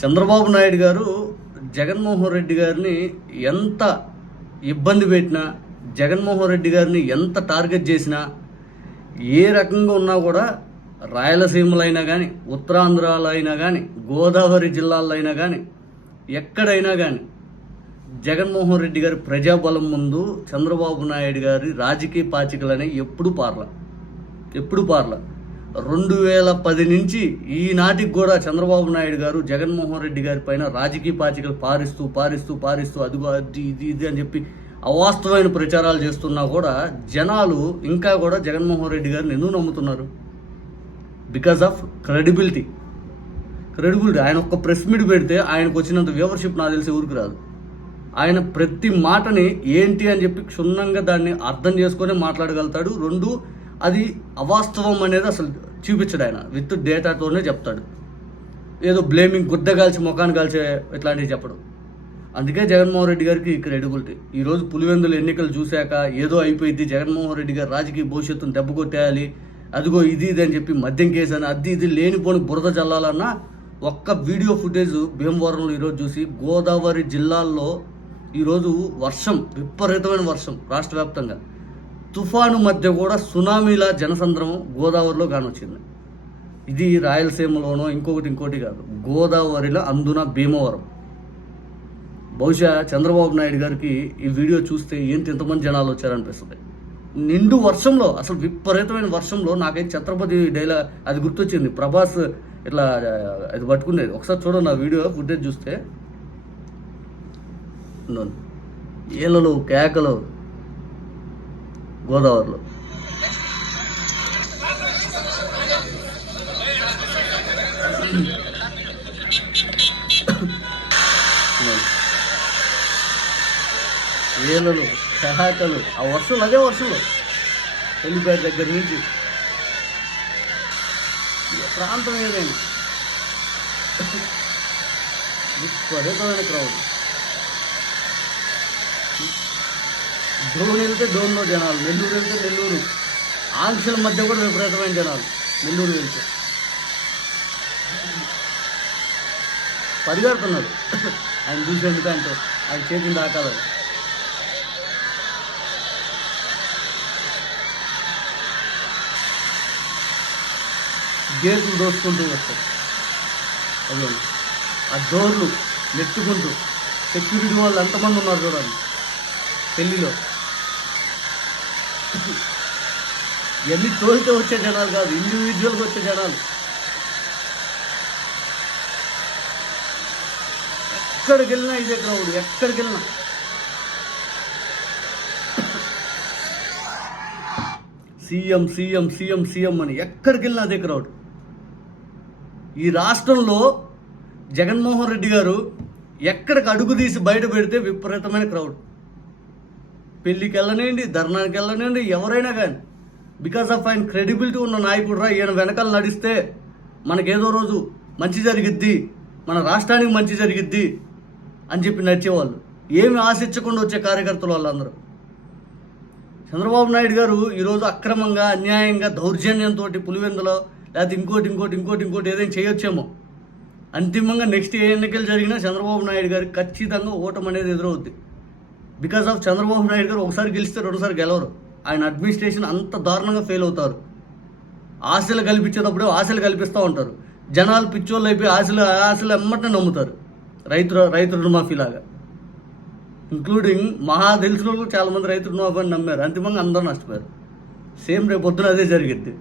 చంద్రబాబు నాయుడు గారు జగన్మోహన్ రెడ్డి గారిని ఎంత ఇబ్బంది పెట్టినా జగన్మోహన్ రెడ్డి గారిని ఎంత టార్గెట్ చేసినా ఏ రకంగా ఉన్నా కూడా రాయలసీమలో అయినా కానీ ఉత్తరాంధ్రాలో అయినా కానీ గోదావరి జిల్లాల్లో అయినా కానీ ఎక్కడైనా కానీ జగన్మోహన్ రెడ్డి గారి ప్రజాబలం ముందు చంద్రబాబు నాయుడు గారి రాజకీయ పాచికలనే ఎప్పుడు పార్ల. ఎప్పుడు పార్ల. రెండు వేల పది నుంచి ఈనాటికి కూడా చంద్రబాబు నాయుడు గారు జగన్మోహన్ రెడ్డి గారి పైన రాజకీయ పాచికలు పారిస్తూ పారిస్తూ పారిస్తూ అదిగో అది ఇది ఇది అని చెప్పి అవాస్తవమైన ప్రచారాలు చేస్తున్నా కూడా జనాలు ఇంకా కూడా జగన్మోహన్ రెడ్డి గారిని ఎందుకు నమ్ముతున్నారు? బికాస్ ఆఫ్ క్రెడిబిలిటీ క్రెడిబిలిటీ ఆయన ఒక్క ప్రెస్ మీట్ పెడితే ఆయనకు వచ్చినంత వ్యూవర్షిప్ నాకు తెలిసి ఊరికి రాదు. ఆయన ప్రతి మాటని ఏంటి అని చెప్పి క్షుణ్ణంగా దాన్ని అర్థం చేసుకొని మాట్లాడగలుగుతాడు. రెండు అది అవాస్తవం అనేది అసలు చూపించడు ఆయన. విత్ డేటాతోనే చెప్తాడు. ఏదో బ్లేమింగ్ గుద్ద కాల్చి ముఖాన్ని కాల్చే ఇట్లాంటివి చెప్పడు. అందుకే జగన్మోహన్ రెడ్డి గారికి క్రెడిబిలిటీ. ఈరోజు పులివెందుల ఎన్నికలు చూశాక ఏదో అయిపోయింది జగన్మోహన్ రెడ్డి గారు రాజకీయ భవిష్యత్తును దెబ్బ కొట్టేయాలి. అదిగో ఇది ఇది అని చెప్పి మద్యం కేసు అని అది ఇది లేనిపోని బురద చల్లాలన్నా ఒక్క వీడియో ఫుటేజ్ భీమవరంలో ఈరోజు చూసి గోదావరి జిల్లాల్లో ఈరోజు వర్షం విపరీతమైన వర్షం రాష్ట్ర వ్యాప్తంగా. తుఫాను మధ్య కూడా సునామీలా జనసంద్రమం గోదావరిలో కానొచ్చింది ఇది రాయలసీమలోనో ఇంకొకటి ఇంకోటి కాదు గోదావరిలో అందున భీమవరం. బహుశా చంద్రబాబు నాయుడు గారికి ఈ వీడియో చూస్తే ఏంటి ఎంతమంది జనాలు వచ్చారనిపిస్తుంది. నిండు వర్షంలో అసలు విపరీతమైన వర్షంలో నాకైతే ఛత్రపతి డైలా అది గుర్తొచ్చింది. ప్రభాస్ ఇట్లా అది పట్టుకునేది. ఒకసారి చూడండి ఆ వీడియో ఫుటేజ్ చూస్తే. ఏలలు కేకలు గోదావరిలో. ఏలలు సహాయకలు ఆ వర్షం అదే వర్షంలో వెళ్ళిపోయే దగ్గర నుంచి. ప్రాంతం ఏదైనా. విపరీతమైన క్రౌడ్. డోన్ వెళ్తే డోన్లో జనాలు నెల్లూరు వెళ్తే నెల్లూరు. ఆంక్షల మధ్య కూడా విపరీతమైన జనాలు నెల్లూరు వెళ్తే. పరిగెడుతున్నారు. ఆయన చూసేందుకు ఆయనతో ఆయన చేతిని దాకాలి గేట్లు దోసుకుంటూ వస్తారు. అదే ఆ డోర్లు నెట్టుకుంటూ. సెక్యూరిటీ వాళ్ళు ఎంతమంది ఉన్నారు చూడండి. పెళ్ళిలో ఇవన్నీ తోలితే వచ్చే జనాలు కాదు ఇండివిజువల్గా వచ్చే జనాలు. ఎక్కడికి వెళ్ళినా ఇదే క్రౌడ్ ఎక్కడికి వెళ్ళినా. సీఎం సీఎం సీఎం సీఎం అని ఎక్కడికి వెళ్ళినా అదే క్రౌడ్. ఈ రాష్ట్రంలో జగన్మోహన్ రెడ్డి గారు ఎక్కడికి అడుగు తీసి బయట పెడితే విపరీతమైన క్రౌడ్. పెళ్ళికి వెళ్ళనివ్వండి ధర్నానికి వెళ్ళనివ్వండి ఎవరైనా కానీ బికాస్ ఆఫ్ ఆయన క్రెడిబిలిటీ ఉన్న నాయకుడు రా ఈయన వెనకాల నడిస్తే మనకేదో రోజు మంచి జరిగిద్ది మన రాష్ట్రానికి మంచి జరిగిద్ది అని చెప్పి నడిచేవాళ్ళు. ఏమి ఆశించకుండా వచ్చే కార్యకర్తలు వాళ్ళందరూ. చంద్రబాబు నాయుడు గారు ఈరోజు అక్రమంగా అన్యాయంగా దౌర్జన్యంతో పులివెందులో లేకపోతే ఇంకోటి ఇంకోటి ఇంకోటి ఇంకోటి ఏదైనా చేయొచ్చేమో. అంతిమంగా నెక్స్ట్ ఏ ఎన్నికలు జరిగినా చంద్రబాబు నాయుడు గారికి ఖచ్చితంగా ఓటమి అనేది ఎదురవుద్ది. బికాస్ ఆఫ్ చంద్రబాబు నాయుడు గారు ఒకసారి గెలిస్తే రెండుసారి గెలవరు. ఆయన అడ్మినిస్ట్రేషన్ అంత దారుణంగా ఫెయిల్ అవుతారు. ఆశలు కల్పించేటప్పుడు ఆశలు కల్పిస్తూ ఉంటారు. జనాలు పిచ్చోళ్ళు అయిపోయి ఆశలు ఆశలు ఎమ్మటనే నమ్ముతారు. రైతు రైతు రుణమాఫీలాగా ఇంక్లూడింగ్ మహా తెలిసిన వాళ్ళు చాలామంది రైతు రుణమాఫీ అని నమ్మారు. అంతిమంగా అందరూ నష్టపోయారు. సేమ్ రేపు పొద్దున అదే జరిగింది